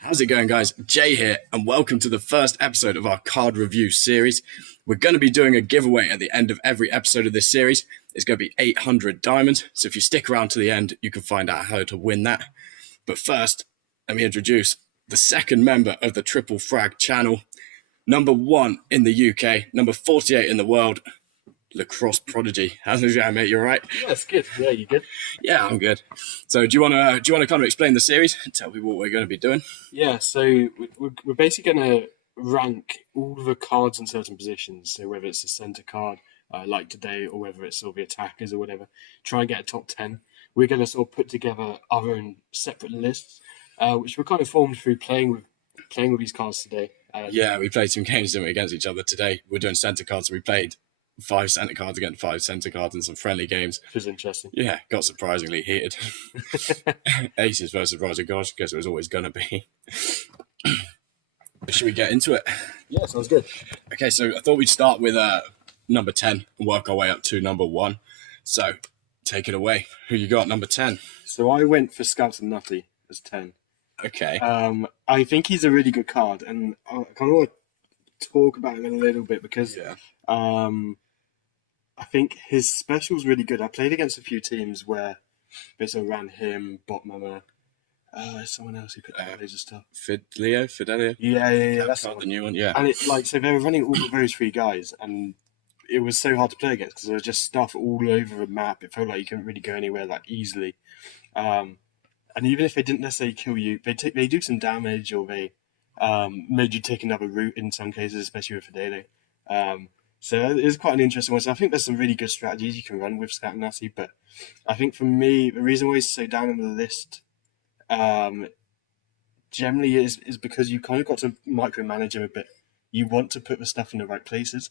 How's it going, guys? Jay here, and welcome to the first episode of our card review series. We're going to be doing a giveaway at the end of every episode of this series. It's going to be 800 diamonds, so if you stick around to the end, you can find out how to win that. But first, let me introduce the second member of the Triple Frag channel, number 1 in the UK, number 48 in the world, Lacrosse Prodigy. How's it going, mate? You all right? Yeah, it's good. Yeah, you good? Yeah, I'm good. So do you want to kind of explain the series and tell people what we're going to be doing? Yeah, so we're basically going to rank all the cards in certain positions. So whether it's a centre card, like today, or whether it's sort of the attackers or whatever, try and get a top 10. We're going to sort of put together our own separate lists, which were kind of formed through playing with these cards today. Yeah, we played some games, didn't we, against each other today. We're doing centre cards, so we played 5 centre cards against 5 centre cards in some friendly games. Which was interesting. Yeah, got surprisingly heated. Aces versus Roger, gosh, guess it was always going to be. Should we get into it? Yeah, sounds good. Okay, so I thought we'd start with number 10 and work our way up to number 1. So take it away. Who you got, number 10? So I went for Scouts and Nutty as 10. Okay. I think he's a really good card, and I kind of want to talk about him a little bit because I think his special's really good. I played against a few teams where they sort of ran him, Botmama, someone else who put loads of stuff. Fidelio? Yeah, that's the new one, yeah. And so they were running all of those 3 guys, and it was so hard to play against because there was just stuff all over the map. It felt like you couldn't really go anywhere that easily. And even if they didn't necessarily kill you, they do some damage, or they made you take another route in some cases, especially with Fidelio. So it's quite an interesting one. So I think there's some really good strategies you can run with Scout and Natty, but I think for me, the reason why he's so down on the list generally is because you kind of got to micromanage him a bit. You want to put the stuff in the right places.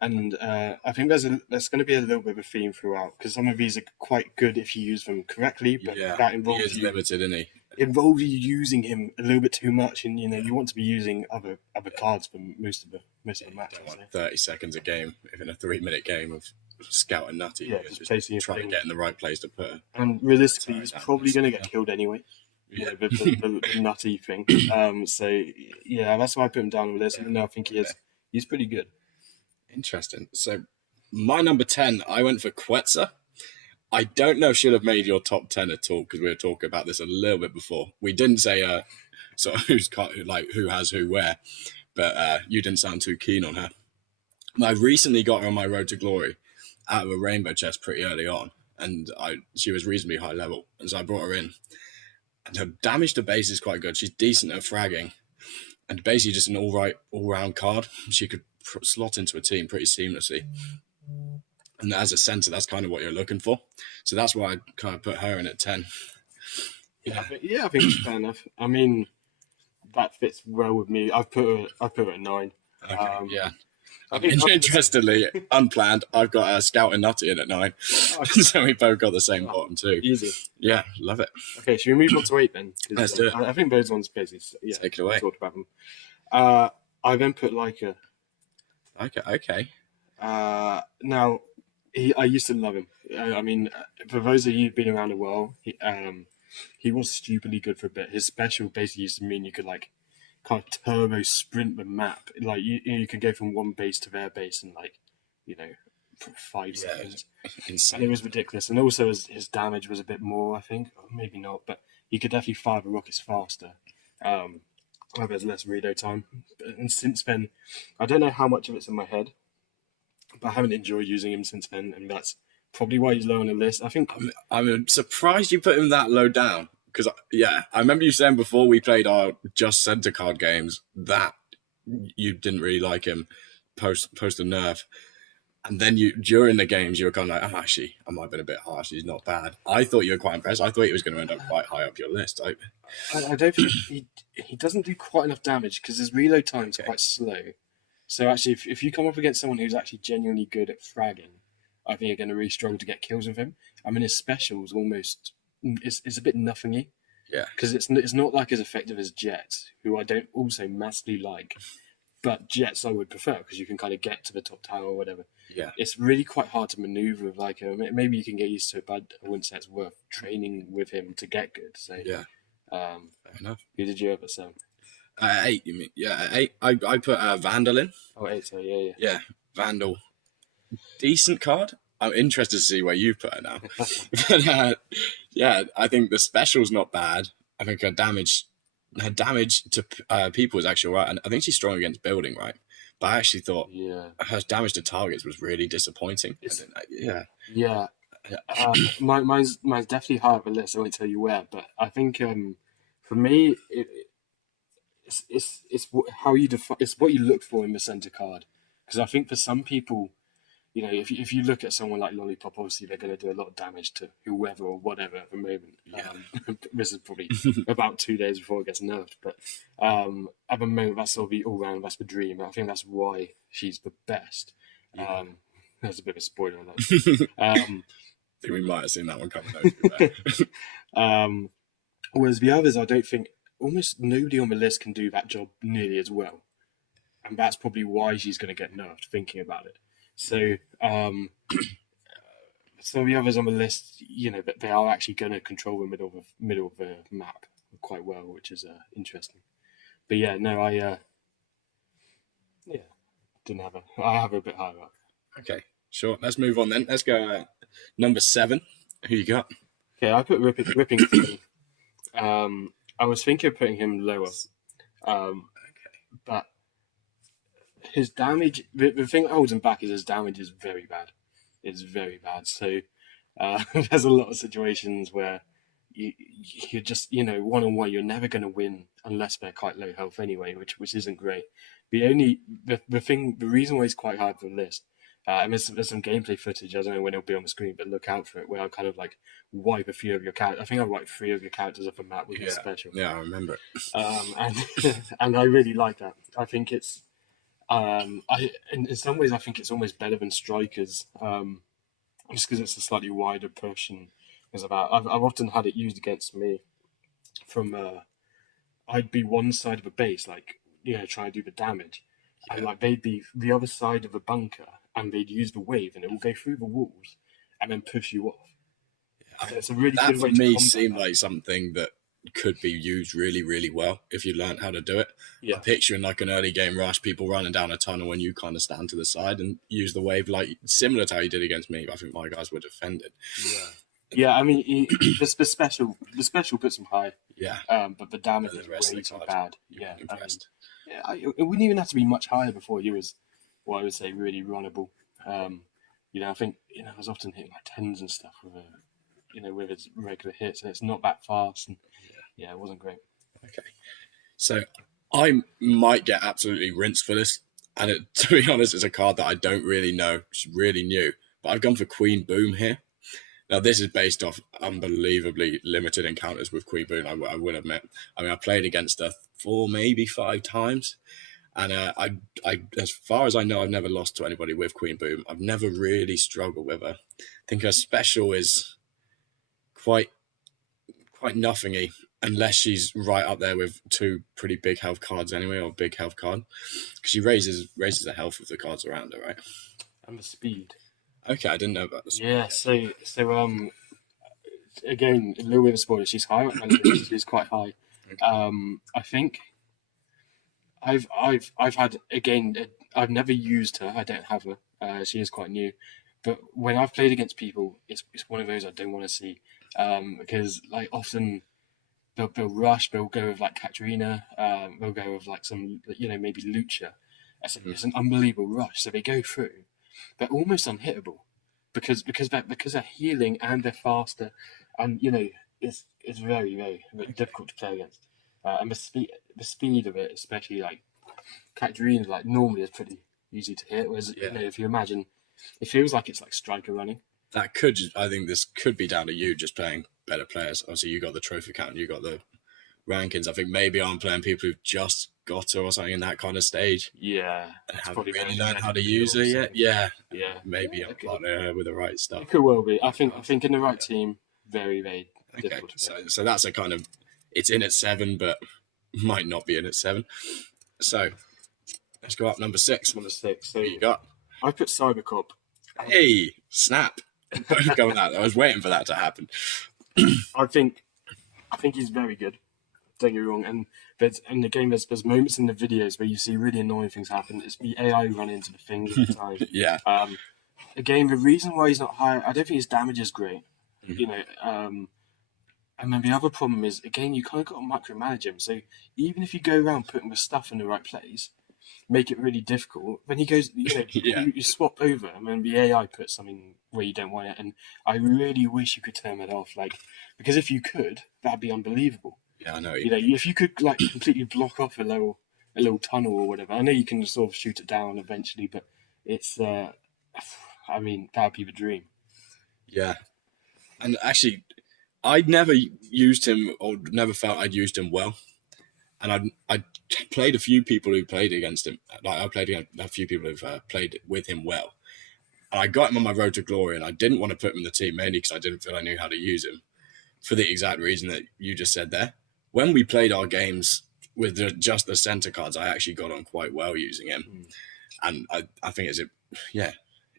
And I think there's going to be a little bit of a theme throughout, because some of these are quite good if you use them correctly, but that involves limited, isn't he? Involves you using him a little bit too much, and you want to be using other cards for most of the match. 30 seconds a game, in a 3-minute game of Scout and Nutty. Yeah, just trying to get in the right place to put. And realistically, he's probably going to get killed anyway. Yeah, the Nutty thing. So yeah, that's why I put him down on the list. Even though I think he's pretty good. Interesting. So my number 10, I went for Quetza. I don't know if she'll have made your top 10 at all, because we were talking about this a little bit before. We didn't say sort of who has who where, but you didn't sound too keen on her. I recently got her on my road to glory out of a rainbow chest pretty early on, and she was reasonably high level, and so I brought her in. And her damage to base is quite good. She's decent at fragging, and basically just an all-round card. She could slot into a team pretty seamlessly. And as a centre, that's kind of what you're looking for. So that's why I kind of put her in at 10. Yeah, I think it's fair enough. I mean, that fits well with me. I've put her at 9. Okay, yeah. I mean, interestingly, unplanned, I've got a Scout and Nutty in at 9. So we both got the same bottom too. Easy. Yeah, love it. Okay, should we move on to 8 then? Let's do it. I think those ones basically, take it away. Talked about them. I then put Leica. Okay. Now, I used to love him. I mean, for those of you who've been around a while, he was stupidly good for a bit. His special basically used to mean you could kind of turbo sprint the map. Like you could go from one base to their base in 5 seconds. Insane. And it was ridiculous. And also his damage was a bit more, I think. Or maybe not, but he could definitely fire the rockets faster. There's less reload time. And since then, I don't know how much of it's in my head, but I haven't enjoyed using him since then, and that's probably why he's low on the list. I think I'm surprised you put him that low down, because I remember you saying before we played our just centre card games that you didn't really like him post the nerf, and then during the games you were kind of like, actually, I might have been a bit harsh. He's not bad. I thought you were quite impressed. I thought he was going to end up quite high up your list. I don't think he doesn't do quite enough damage because his reload time's quite slow. So actually, if you come up against someone who's actually genuinely good at fragging, I think you're going to really struggle to get kills with him. I mean, his specials almost is a bit nothingy. Yeah. Because it's not like as effective as Jets, who I don't also massively like. But Jets I would prefer because you can kind of get to the top tower or whatever. Yeah. It's really quite hard to maneuver with Leica. Maybe you can get used to it, but I wouldn't say it's worth training with him to get good. So yeah. Fair enough. Who did you have at 7? 8, you mean? Yeah, 8. I put Vandal in. Oh, 8, so yeah. Yeah, Vandal. Decent card. I'm interested to see where you put her now. But yeah, I think the special's not bad. I think her damage to people is actually all right. And I think she's strong against building, right? But I actually thought her damage to targets was really disappointing. Yeah. Mine's definitely high up the list. I won't tell you where, but I think for me, it's how you define. It's what you look for in the center card. Because I think for some people, you know, if you look at someone like Lollipop, obviously they're going to do a lot of damage to whoever or whatever at the moment. Yeah. This is probably about 2 days before it gets nerfed, but at the moment that's sort of the all round. That's the dream. I think that's why she's the best. Yeah. That's a bit of a spoiler. I think we might have seen that one coming. Whereas the others, I don't think almost nobody on the list can do that job nearly as well, and that's probably why she's going to get nerfed. Thinking about it. So, so the others on the list, you know, they are actually going to control the middle of the map quite well, which is interesting. But yeah, no, I didn't have I have a bit higher up. Okay, sure. Let's move on then. Let's go number 7. Who you got? Okay, I put Ripping. I was thinking of putting him lower, but his damage, the thing that holds him back is his damage is very bad. It's very bad. So there's a lot of situations where you're just, you know, one-on-one, you're never going to win unless they're quite low health anyway, which isn't great. The reason why he's quite high for the list, and there's some gameplay footage, I don't know when it'll be on the screen, but look out for it, where I kind of like wipe a few of your characters. I think I wiped 3 of your characters off a map with a special. Yeah, I remember it. And I really like that. I think it's, in some ways, I think it's almost better than strikers, just because it's a slightly wider push, and I've often had it used against me from I'd be one side of a base, like, you know, trying to do the damage, and like they'd be the other side of a bunker, and they'd use the wave, and it will go through the walls, and then push you off. So it's a really good way to combat that. That for me seemed like something that could be used really, really well if you learned how to do it. Yeah. I'm picturing like an early game rush, people running down a tunnel and you kind of stand to the side and use the wave, like similar to how you did against me. I think my guys were defended. Yeah, I mean, the special puts him high. Yeah. But the damage is way too bad. Yeah. It wouldn't even have to be much higher before he was, what I would say, really runnable. You know, I think, you know, I was often hitting like 10s and stuff with his regular hits, and it's not that fast. And yeah, it wasn't great. Okay. So I might get absolutely rinsed for this. And to be honest, it's a card that I don't really know. It's really new. But I've gone for Queen Boom here. Now, this is based off unbelievably limited encounters with Queen Boom, I will admit. I mean, I played against her 4, maybe 5 times. And I, as far as I know, I've never lost to anybody with Queen Boom. I've never really struggled with her. I think her special is quite nothingy, unless she's right up there with 2 pretty big health cards anyway, or big health card, because she raises the health of the cards around her, right? And the speed. Okay, I didn't know about the speed. Yeah, so again, a little bit of a spoiler. She's high, and she's quite high. Okay. I think I've had, again, I've never used her. I don't have her. She is quite new, but when I've played against people, it's one of those I don't want to see. Because like often they'll rush, they'll go with like Katrina, they'll go with like some, you know, maybe Lucha. It's an unbelievable rush. So they go through, they're almost unhittable because they're healing and they're faster, and you know it's very, very difficult to play against. And the speed of it, especially like Katrina, like normally is pretty easy to hit. Whereas you know, if you imagine, it feels like it's like striker running. I think this could be down to you just playing better players. Obviously, you got the trophy count, you got the rankings. I think maybe I'm playing people who've just got her or something in that kind of stage. Yeah. And haven't really learned how to use her yet. Yeah. Maybe I'm partnering her with the right stuff. It could well be. I think in the right team, very, very difficult to play. So that's a kind of, it's in at 7, but might not be in at 7. So let's go up number 6. Number 6. So what you got? I put Cybercop. Hey, snap. Going that. I was waiting for that to happen. I think he's very good. don't get me wrong. And there's in the game, there's moments in the videos where you see really annoying things happen. It's the AI running into the things at the time. Yeah. Again, the reason why he's not high, I don't think his damage is great. You know, and then the other problem is, again, you kind of got to micromanage him. So even if you go around putting the stuff in the right place, make it really difficult, then he goes, you know, Yeah. you swap over, and then the AI puts something where you don't want it. And I really wish you could turn that off, like, because if you could, that'd be unbelievable. Yeah, I know. You know, if you could like completely block off a little tunnel or whatever. I know you can sort of shoot it down eventually, but it's, I mean, that would be the dream. Yeah. And actually, I'd never used him or never felt I'd used him well. And I played a few people who played against him. Like I played against a few people who've played with him well. And I got him on my road to glory, and I didn't want to put him in the team mainly because I didn't feel I knew how to use him for the exact reason that you just said there. When we played our games with just the center cards, I actually got on quite well using him. And I think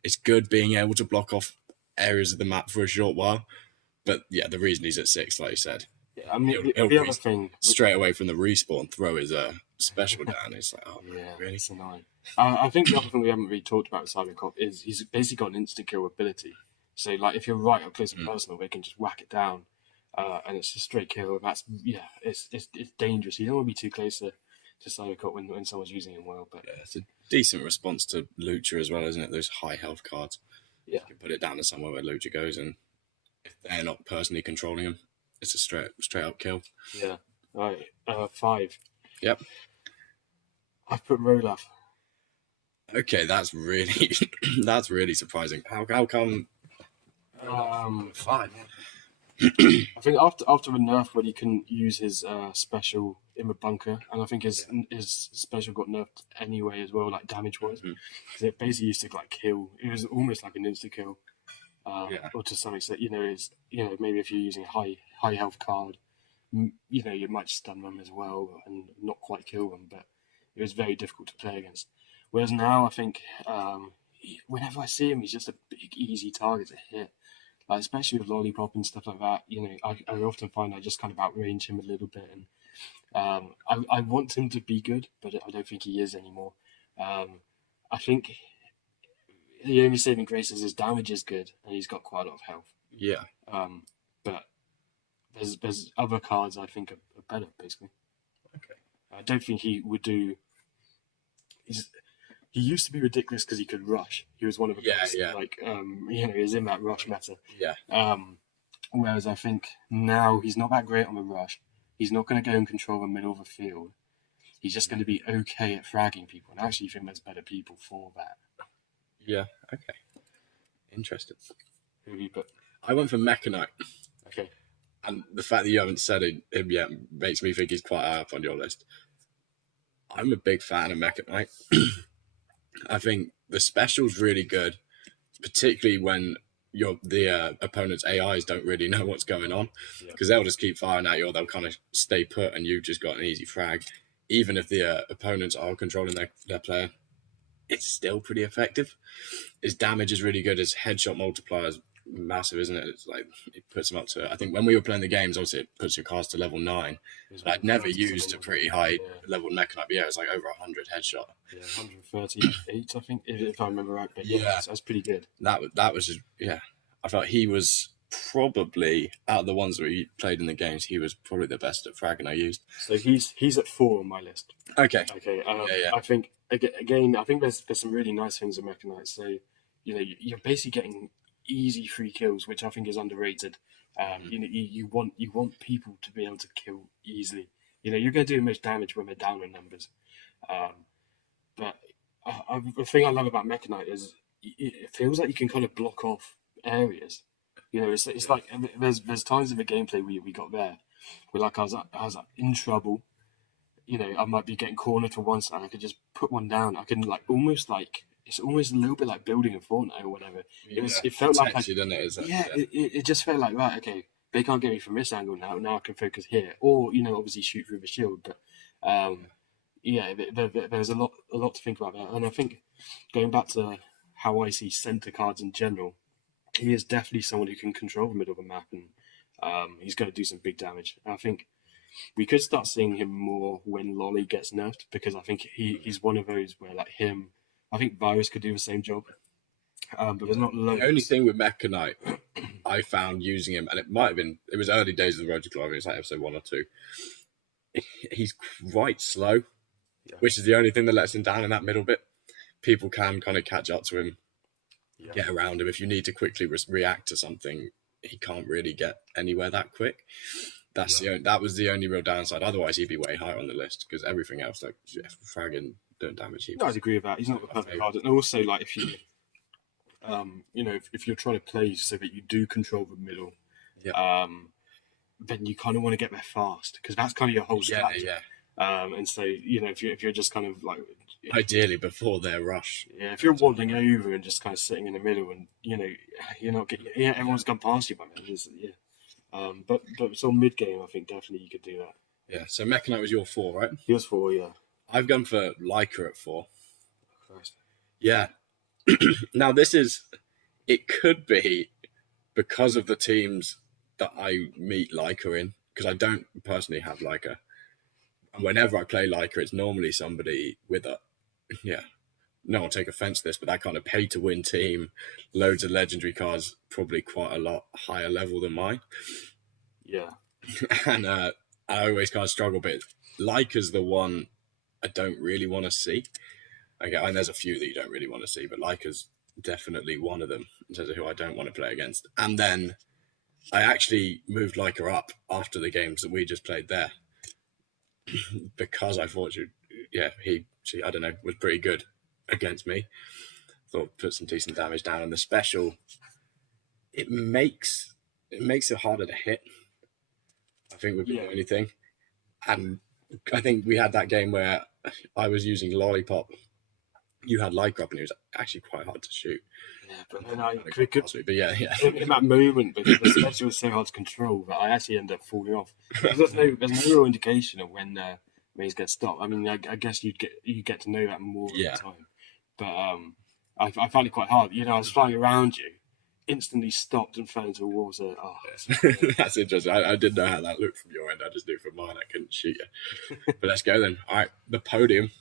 it's good being able to block off areas of the map for a short while. But yeah, the reason he's at 6, like you said, Yeah, I mean, he'll the other thing straight away from the respawn throw his special down. It's like, oh, yeah, really? it's annoying. I think the other thing we haven't really talked about with Cybercop is he's basically got an insta kill ability. So like if you're right up close and personal, they can just whack it down, and it's a straight kill. That's it's dangerous. You don't want to be too close to Cybercop when someone's using him well. But Yeah, it's a decent response to Lucha as well, isn't it? Those high health cards. yeah, You can put it down to somewhere where Lucha goes, and if they're not personally controlling him, it's a straight up kill. yeah. All right, 5. Yep. I've put Rolaf. Okay, that's really surprising. How come 5? I think after the nerf when he couldn't use his special in the bunker, and I think his special got nerfed anyway as well, like damage wise, because it basically used to like kill. It was almost like an insta kill, or to some extent, maybe if you're using a high health card, you might stun them as well and not quite kill them, but it was very difficult to play against. Whereas now, I think whenever I see him, he's just a big easy target to hit. Like, especially with Lollipop and stuff like that, I often find I just kind of outrange him a little bit, and I want him to be good, but I don't think he is anymore. I think the only saving grace is his damage is good, and he's got quite a lot of health. Yeah. But there's other cards I think are better, basically. Okay. I don't think he would do. He used to be ridiculous because he could rush. He was one of the best. Yeah. Like, he was in that rush meta. Yeah. Whereas I think now he's not that great on the rush. He's not going to go and control the middle of the field. He's just going to be okay at fragging people. And I actually think there's better people for that. Yeah. Okay. Interesting. Who have you put? I went for Mechanite. Okay. And the fact that you haven't said him yet makes me think he's quite high up on your list. I'm a big fan of Mechanite. I think the special's really good, particularly when the opponent's AIs don't really know what's going on, because they'll just keep firing at you, or they'll kind of stay put, and you've just got an easy frag. Even if the opponents are controlling their player, it's still pretty effective. His damage is really good. His headshot multiplier is massive, isn't it? It's like it puts him up to. I think when we were playing the games, obviously it puts your cards to level 9. I'd never used a pretty high level Mechanite, but yeah, it was like over 100 headshot. Yeah, 138, I think, if I remember right. But yeah, that's pretty good. That was just, I felt he was probably, out of the ones that we played in the games, he was probably the best at fragging I used. So he's at 4 on my list. Okay. I think again, I think there's some really nice things with Mechanite. So you're basically getting easy free kills, which I think is underrated. You want people to be able to kill easily. You're going to do the most damage when they're down in numbers. But the thing I love about Mechanite is it feels like you can kind of block off areas. It's like there's times in the gameplay we got there where like I was in trouble. I might be getting cornered for one side. I could just put one down. I can it's almost a little bit like building a Fortnite or whatever. It felt like it just felt like, right, okay, they can't get me from this angle now. Now I can focus here, or obviously shoot through the shield. But there's a lot to think about that. And I think going back to how I see center cards in general, he is definitely someone who can control the middle of the map, and he's going to do some big damage. And I think We could start seeing him more when Lolly gets nerfed, because I think he's one of those where like him. I think Virus could do the same job, but there's not loads. The only thing with Mecca Knight, I found using him, and it was early days of the Road to Glory, it's like episode 1 or 2. He's quite slow, which is the only thing that lets him down in that middle bit. People can kind of catch up to him, get around him. If you need to quickly react to something, he can't really get anywhere that quick. That was the only real downside. Otherwise, he'd be way higher on the list, because everything else, like Frag and doing damage. No, I'd agree with that. He's not the perfect card. And also, like, if you, if you're trying to play so that you do control the middle, then you kind of want to get there fast, because that's kind of your whole strategy. And so, if you're just kind of like, ideally before their ruch. Yeah, if you're waddling over and just kind of sitting in the middle, and you're not getting, everyone's gone past you by now. But sort of mid game, I think definitely you could do that. Yeah. So Mecca Knight was your 4, right? He was 4, yeah. I've gone for Leica at 4. Christ. Yeah. Now it could be because of the teams that I meet Leica in, because I don't personally have Leica. And whenever I play Leica, it's normally somebody with no one take offense to this, but that kind of pay to win team, loads of legendary cards, probably quite a lot higher level than mine. Yeah. And I always kind of struggle, but Leica's the one I don't really want to see. Okay, and there's a few that you don't really want to see, but Leica's definitely one of them in terms of who I don't want to play against. And then I actually moved Leica up after the games that we just played there, because I thought she I don't know, was pretty good against me. Thought put some decent damage down, and the special, it makes it harder to hit, I think, would be the only thing. And I think we had that game where I was using Lollipop, you had Leica up, and it was actually quite hard to shoot. Yeah, but then in that moment, the special was so hard to control that I actually ended up falling off. There's no real indication of when he's going to stop. I mean, I guess you get to know that more over time. But I found it quite hard. I was flying around you, instantly stopped and fell into a wall. So, that's interesting. I didn't know how that looked from your end. I just knew from mine I couldn't shoot you. But let's go then. All right, the podium.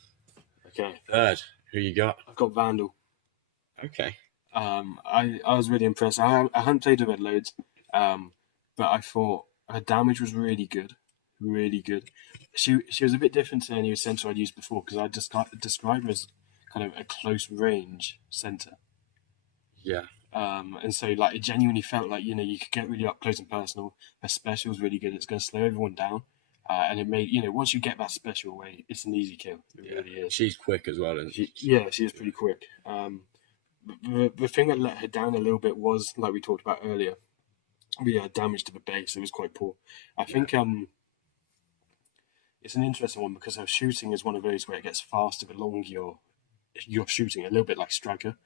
Okay. Third. Who you got? I've got Vandal. Okay. I was really impressed. I hadn't played with her loads, but I thought her damage was really good, really good. She was a bit different to any center I'd used before, because I just described her as kind of a close range center. Yeah. And so like it genuinely felt like you could get really up close and personal. Her special was really good. It's going to slow everyone down. And it made, once you get that special away, it's an easy kill. It really is. She's quick as well, isn't she? She is pretty quick. The thing that let her down a little bit was, like we talked about earlier, the damage to the base. It was quite poor. I think it's an interesting one, because her shooting is one of those where it gets faster the longer you're shooting, a little bit like Striker,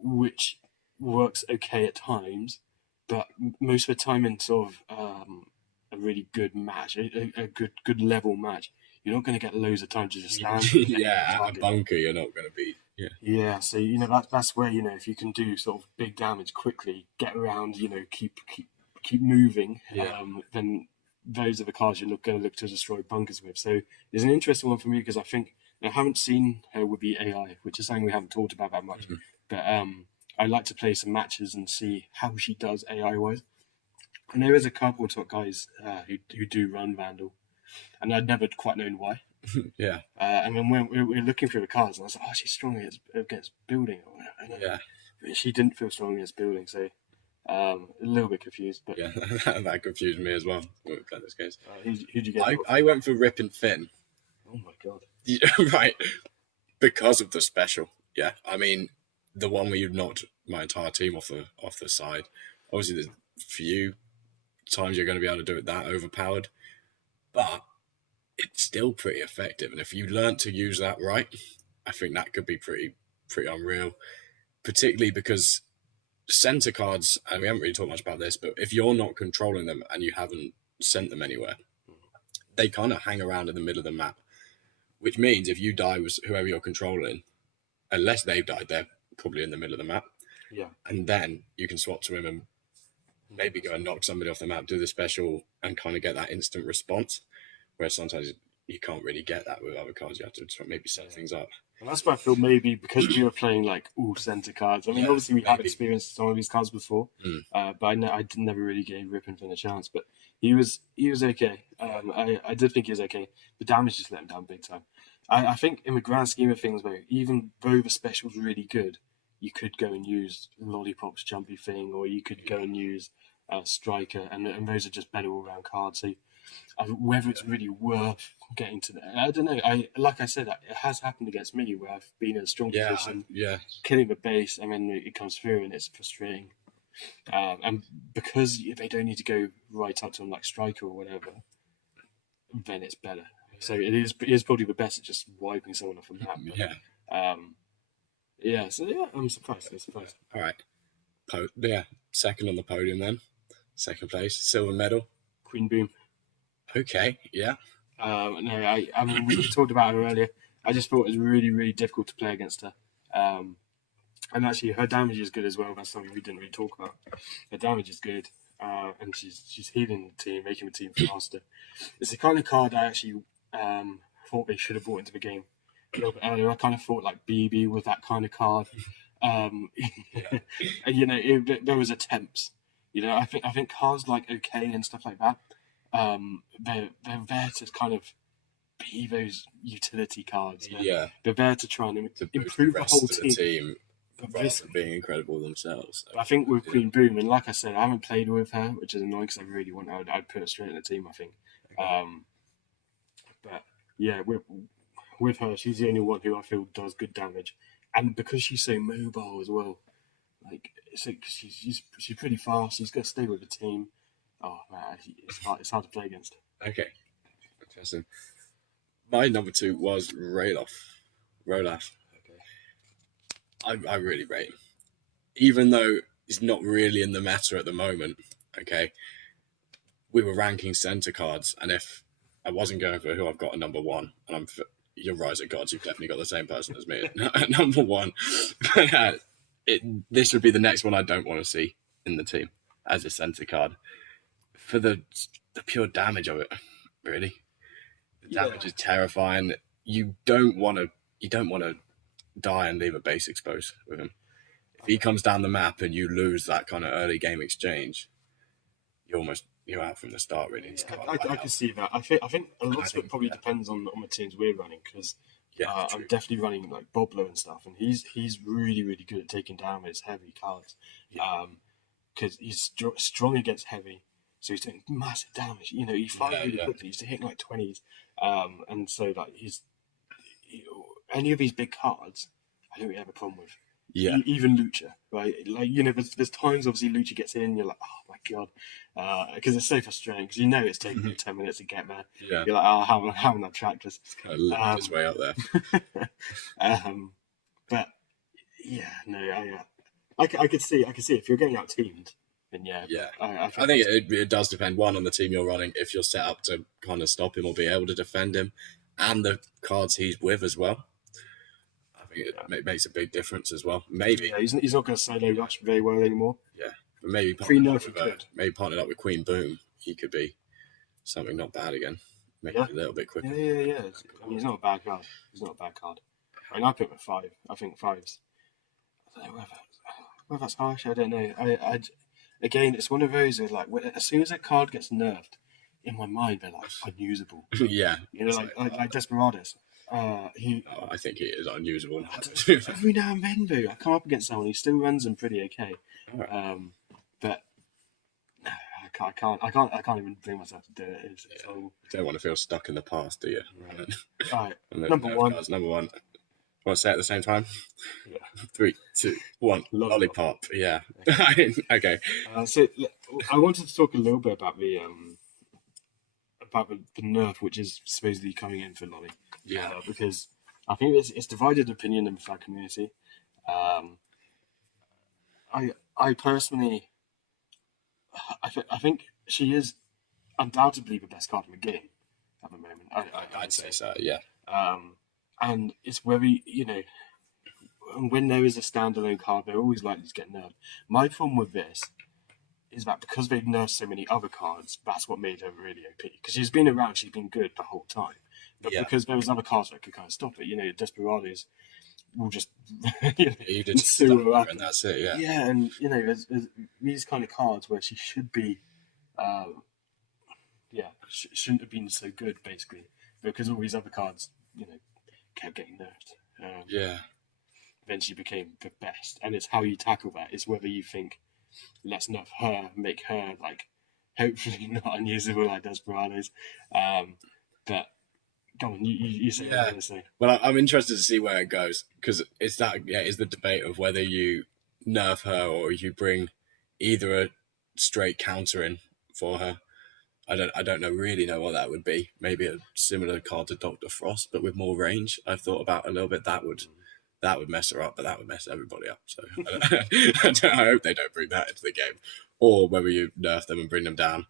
which works okay at times, but most of the time in sort of a really good match, a good level match, you're not going to get loads of time to just stand. At a bunker, you're not going to be. Yeah. So that's where if you can do sort of big damage quickly, get around, keep moving. Then those are the cards you're going to look to destroy bunkers with. So it's an interesting one for me, because I think I haven't seen her with the AI, which is something we haven't talked about that much. Mm-hmm. But I like to play some matches and see how she does AI wise. And there is a couple of top guys who do run Vandal, and I'd never quite known why. And then when we were looking through the cards, and I was like, she's strong against building. But she didn't feel strong against building, so a little bit confused. But that confused me as well when we played this case. Who'd you get? I went for Rip and Finn. Oh my god! Right, because of the special. Yeah, I mean the one where you knocked my entire team off the side. Obviously, there's few times you're going to be able to do it that overpowered, but it's still pretty effective. And if you learn to use that right, I think that could be pretty unreal, particularly because center cards, and we haven't really talked much about this, but if you're not controlling them and you haven't sent them anywhere, they kind of hang around in the middle of the map, which means if you die with whoever you're controlling, unless they've died, they're probably in the middle of the map. Yeah. And then you can swap to him and maybe go and knock somebody off the map, do the special, and kind of get that instant response. Whereas sometimes you can't really get that with other cards. You have to maybe set things up. And that's why I feel maybe because we were playing like all centre cards. I mean, obviously we have experienced some of these cards before, but I never really gave Rippenfin a chance. But he was okay. I did think he was okay. The damage just let him down big time. I think in the grand scheme of things, though, even though the special's really good, you could go and use Lollipop's jumpy thing, or you could go and use Striker, and those are just better all round cards. So whether it's really worth getting to that, I don't know. Like I said, it has happened against me where I've been in a strong position, killing the base, and then it comes through, and it's frustrating. And because they don't need to go right up to them like Striker or whatever, then it's better. So it is probably the best at just wiping someone off the map. But, so I'm surprised. All right. Second on the podium then. Second place, silver medal. Queen Boom. Okay, yeah. No, I mean, we talked about her earlier. I just thought it was really, really difficult to play against her. And actually, her damage is good as well. That's something we didn't really talk about. Her damage is good, and she's healing the team, making the team faster. It's the kind of card I actually thought they should have brought into the game a little bit earlier. I kind of thought like BB was that kind of card. And there was attempts. I think cards like OK and stuff like that. They're there to kind of be those utility cards. They're there to try and improve the whole team. Rather than being incredible themselves. So. I think with Queen Boom, and like I said, I haven't played with her, which is annoying because I really want her. I'd put her straight in the team, I think. But yeah, with her, she's the only one who I feel does good damage, and because she's so mobile as well, like she's pretty fast. She's got to stay with the team. Oh man, it's hard to play against. Okay, interesting. My number 2 was Roloff. I really rate him, even though he's not really in the meta at the moment. Okay, we were ranking centre cards, and if I wasn't going for who I've got at number 1, and you're right, at gods, you've definitely got the same person as me at number 1. This would be the next one I don't want to see in the team as a centre card for the pure damage of it. Really, the damage is terrifying. You don't want to die and leave a base exposed with him. If he comes down the map and you lose that kind of early game exchange, you're out from the start. Really, I can see that. I think a lot of it probably depends on the teams we're running because I'm definitely running like Boblo and stuff, and he's really, really good at taking down his heavy cards because he's strong against heavy, so he's doing massive damage. He fires really quickly. He's hitting like 20s, and so like any of these big cards, I don't really have a problem with. Yeah. Even Lucha, right? Like, there's times obviously Lucha gets in and you're like, oh my God. Because it's so frustrating because it's taking you 10 minutes to get there. Yeah. You're like, oh, how am I trackless? It's kind of left his way out there. But yeah, no, I could see if you're getting out teamed, then yeah. I think it does depend, one, on the team you're running, if you're set up to kind of stop him or be able to defend him, and the cards he's with as well. I think it makes a big difference as well. Maybe he's not going to solo rush very well anymore. Yeah, but maybe partnered up with Queen Boom, he could be something not bad again. Make it a little bit quicker. Yeah. I mean, he's not a bad card. I mean, I put him at 5. I think 5's. I don't know whether that's harsh. I don't know. Again, it's one of those where, like, as soon as a card gets nerfed, in my mind they're like unusable. Yeah, like Desperados. I think he is unusable. Every now and then, though, I come up against someone who still runs them pretty okay. Right. But no, I can't even bring myself to do it. It's horrible. You don't want to feel stuck in the past, do you? Right. Number 1. Number 1. Want to say it at the same time? Yeah. 3, 2, 1. Lollipop. Yeah. Okay. So I wanted to talk a little bit about the nerf, which is supposedly coming in for Lolly. Yeah. Because I think it's divided opinion in the Frag community. I personally, I think she is undoubtedly the best card in the game at the moment. I'd say so. Yeah. And it's whether when there is a standalone card, they're always likely to get nerfed. My problem with this is that because they've nerfed so many other cards, that's what made her really OP. Because she's been around, she's been good the whole time. But Yeah. because there was other cards that could kind of stop it, Desperados will just you know, You just sew her up. and that's it. Yeah. Yeah, and there's these kind of cards where she should be, shouldn't have been so good basically, because all these other cards, kept getting nerfed. Yeah. Then she became the best, and it's how you tackle that. It's whether you think, let's nerf her, make her like hopefully not unusable like Desperados. But go on, you say what you're going to say. Well, I'm interested to see where it goes, because it's the debate of whether you nerf her or you bring either a straight counter in for her. I don't really know what that would be. Maybe a similar card to Dr. Frost, but with more range. I've thought about a little bit. That would mess her up, but that would mess everybody up. So I hope they don't bring that into the game, or whether you nerf them and bring them down.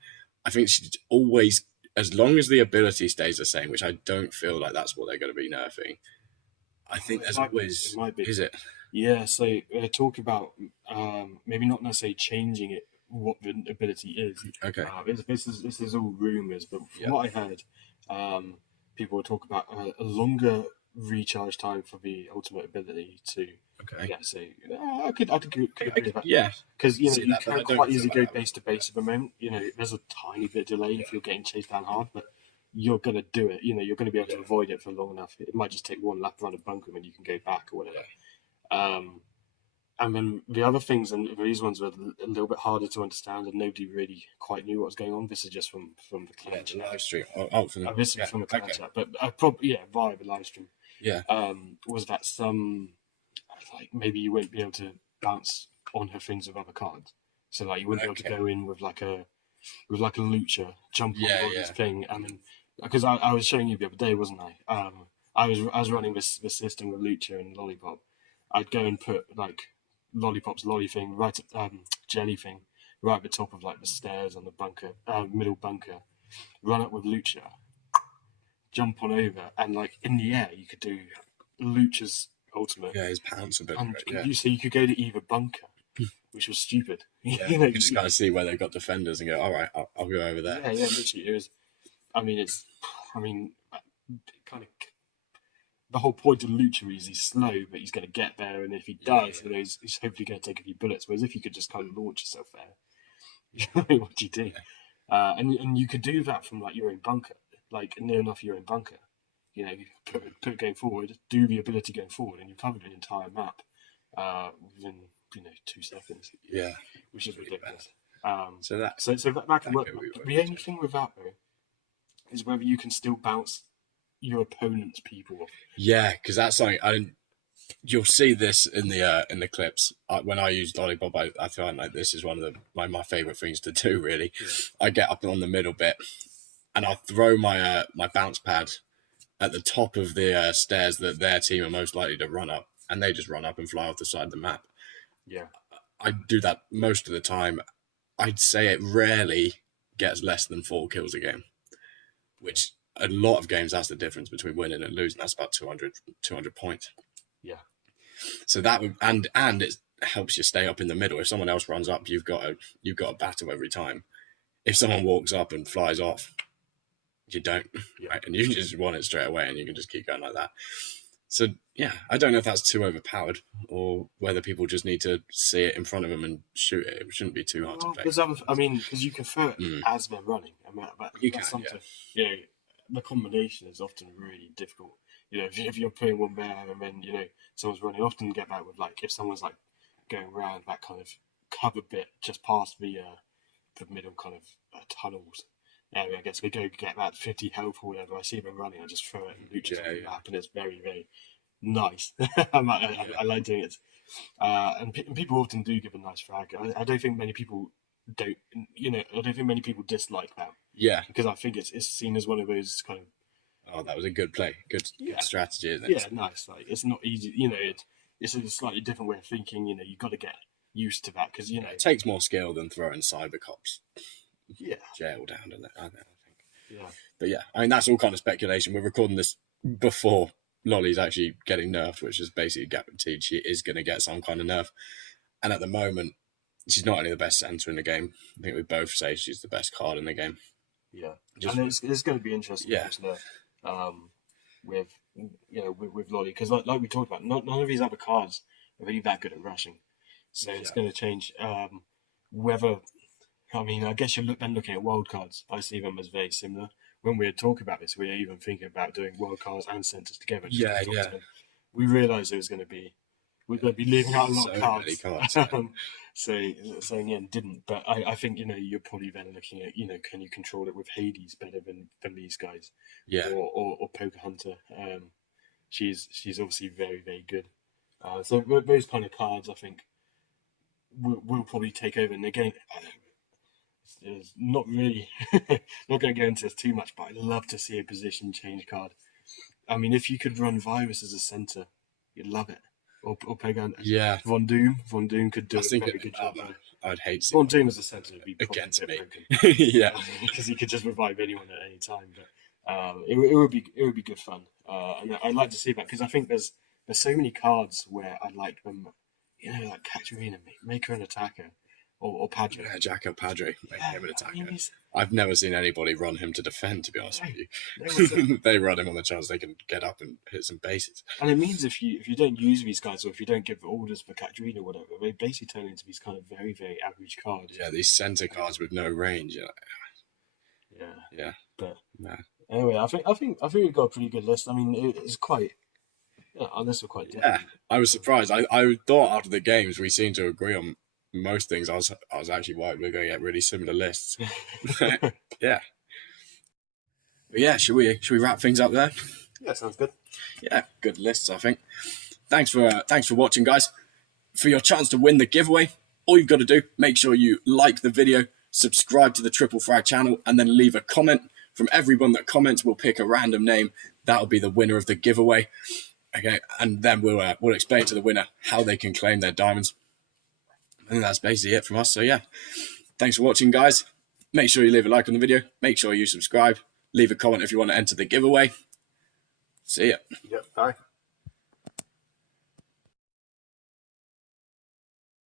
I think she's always, as long as the ability stays the same, which I don't feel like that's what they're going to be nerfing. I think there's always. It might be. Is it? Yeah. So talk about maybe not necessarily changing it, what the ability is. Okay. This is all rumors, but from what I heard, people will talk about a longer recharge time for the ultimate ability to. Okay. Yeah, so I could agree with that. Yeah, because you can quite easily go base to base at the moment. There's a tiny bit of delay if you're getting chased down hard, but you're gonna do it. You're gonna be able to avoid it for long enough. It might just take one lap around a bunker and you can go back or whatever. And then the other things, and these ones were a little bit harder to understand, and nobody really quite knew what was going on. This is just from the clan chat. Live stream. This is from the clan chat, but probably via the live stream. Yeah. Was that some like maybe you won't be able to bounce on her things with other cards, so like you wouldn't be able to go in with like a lucha, jump on this thing, and then because I was showing you the other day, wasn't I? I was running this system with lucha and lollipop. I'd go and put like lollipop's lolly thing right at jelly thing right at the top of like the stairs on the bunker, middle bunker. Run up with lucha, jump on over, and like in the air you could do lucha's ultimate. Yeah, his pounce a bit. And you could go to either bunker, which was stupid. Yeah, you just kind of see where they've got defenders and go, all right, I'll go over there. Yeah, literally. It was. Kind of. The whole point of lucha is he's slow, but he's going to get there, and if he does, he's hopefully going to take a few bullets. Whereas if you could just kind of launch yourself there, what do you do? And you could do that from like your own bunker, like near enough your own bunker. You put it going forward, do the ability going forward, and you covered an entire map within 2 seconds. Yeah, which is ridiculous. So that can work. The only thing with that though is whether you can still bounce your opponent's people off. Yeah, because that's something you'll see this in the clips. When I use lollipop, I feel like this is one of my favorite things to do. Really, I get up on the middle bit, and I'll throw my my bounce pad at the top of the stairs that their team are most likely to run up, and they just run up and fly off the side of the map. Yeah, I do that most of the time. I'd say it rarely gets less than 4 kills a game, which a lot of games, that's the difference between winning and losing. That's about 200 points. Yeah. So that would, and it helps you stay up in the middle. If someone else runs up, you've got a battle every time. If someone walks up and flies off, you don't, right? And you just want it straight away, and you can just keep going like that. So yeah, I don't know if that's too overpowered or whether people just need to see it in front of them and shoot it. It shouldn't be too hard to play. Because you can throw it as they're running. You can, the combination is often really difficult. If you're putting one there and then someone's running, often get that with like if someone's like going around that kind of cover bit just past the middle kind of tunnels area. I guess they go get that 50 health or whatever. I see them running, I just throw it and lucha on the map, and it's very, very nice. I like doing it. And people often do give a nice frag. I don't think many people I don't think many people dislike that. Yeah, because I think it's seen as one of those kind of. Oh, that was a good play. Good strategy, isn't it? Yeah, nice. Like it's not easy. It's a slightly different way of thinking. You've got to get used to that because it takes more skill than throwing cyber cops. Yeah, jail down, doesn't it? I think. Yeah, but yeah, I mean that's all kind of speculation. We're recording this before Lolly's actually getting nerfed, which is basically guaranteed she is going to get some kind of nerf. And at the moment, she's not only the best centre in the game. I think we both say she's the best card in the game. Yeah, Just, and it's going to be interesting Yeah. watching her with with Lolly, because like we talked about, none of these other cards are really that good at rushing, so it's going to change whether. I mean, I guess you're looking at wild cards. I see them as very similar. When we were talking about this, we were even thinking about doing wild cards and centres together. Just Yeah, to talk yeah. to them. We realised we're going to be leaving out a lot of So many cards. cards, yeah. So in the end, didn't. But I think you're probably then looking at can you control it with Hades better than these guys? Yeah. Or Pocahontas. She's obviously very, very good. So those kind of cards, I think, will probably take over. And again, it's not really not going to go into this too much, but I'd love to see a position change card. I mean, if you could run Virus as a centre, you'd love it. Or Pocahontas. Yeah. Von Doom could do I a think very good job. I'd hate to see Von Doom as a centre would be against me. broken. Yeah. Because he could just revive anyone at any time. But it would be good fun, and I'd like to see that, because I think there's so many cards where I'd like them, like Katarina, make her an attacker, or Padre. Yeah, Jacko Padre, make him an attacker. I mean, I've never seen anybody run him to defend, to be honest with No, you. They run him on the chance they can get up and hit some bases. and it means if you don't use these guys, or if you don't give orders for Katarina or whatever, they basically turn into these kind of very, very average cards. Yeah, these centre cards with no range. Yeah. But Nah. anyway, I think we've got a pretty good list. I mean, it's quite. Our lists were quite different. Yeah, I was surprised. I thought after the games we seemed to agree on most things. I was actually worried we were going to get really similar lists. Yeah. But yeah, should we wrap things up there? Yeah, sounds good. Yeah, good lists, I think. Thanks for watching, guys. For your chance to win the giveaway, all you've got to do, make sure you like the video, subscribe to the Triple Frag channel, and then leave a comment. From everyone that comments, we'll pick a random name. That'll be the winner of the giveaway. Okay, and then we'll explain to the winner how they can claim their diamonds. I think that's basically it from us. So yeah, thanks for watching, guys. Make sure you leave a like on the video. Make sure you subscribe. Leave a comment if you want to enter the giveaway. See ya. Yep. Bye.